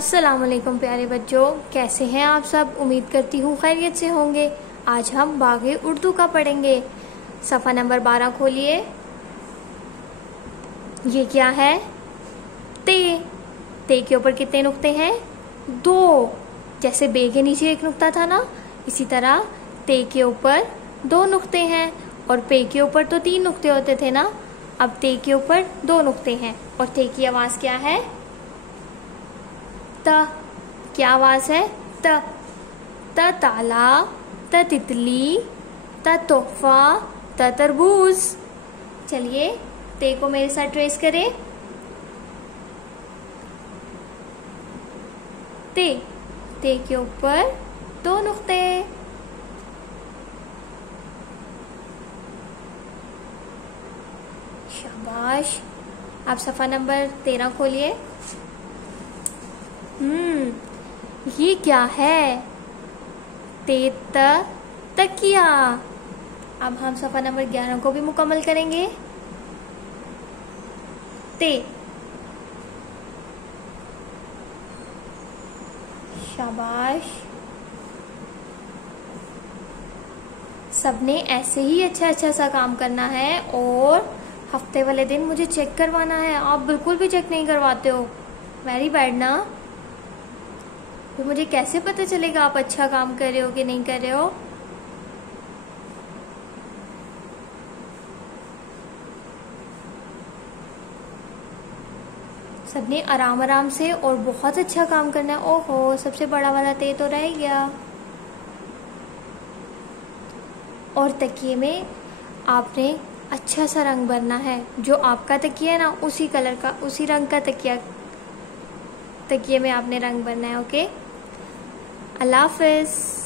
अस्सलाम वालेकुम प्यारे बच्चों, कैसे हैं आप सब। उम्मीद करती हूँ खैरियत से होंगे। आज हम बाग़े उर्दू का पढ़ेंगे। सफ़ा नंबर 12 खोलिए। ये क्या है? ते के ऊपर कितने नुक्ते हैं? 2। जैसे बे के नीचे एक नुक्ता था ना, इसी तरह ते के ऊपर 2 नुक्ते हैं। और पे के ऊपर तो 3 नुक्ते होते थे ना, अब ते के ऊपर 2 नुक्ते हैं। और ते की आवाज़ क्या है? त। क्या आवाज़ है? त। त ताला, त तितली, त तोहफा, त तरबूज। चलिए ते को मेरे साथ ट्रेस करें। ते के ऊपर 2 नुक्ते। शाबाश। आप सफ़ा नंबर 13 खोलिए। ये क्या है? तकिया। अब हम सफ़ा नंबर 11 को भी मुकम्मल करेंगे। ते। शाबाश। सबने ऐसे ही अच्छा सा काम करना है और हफ्ते वाले दिन मुझे चेक करवाना है। आप बिल्कुल भी चेक नहीं करवाते हो। वेरी बैड ना। तो मुझे कैसे पता चलेगा आप अच्छा काम कर रहे हो कि नहीं कर रहे हो? सबने आराम से और बहुत अच्छा काम करना है। ओहो, सबसे बड़ा वाला ते तो रह गया। और तकिए में आपने अच्छा सा रंग भरना है। जो आपका तकिया है ना, उसी कलर का, उसी रंग का तकिए में आपने रंग भरना है। ओके, अल्लाह हाफ़िज़।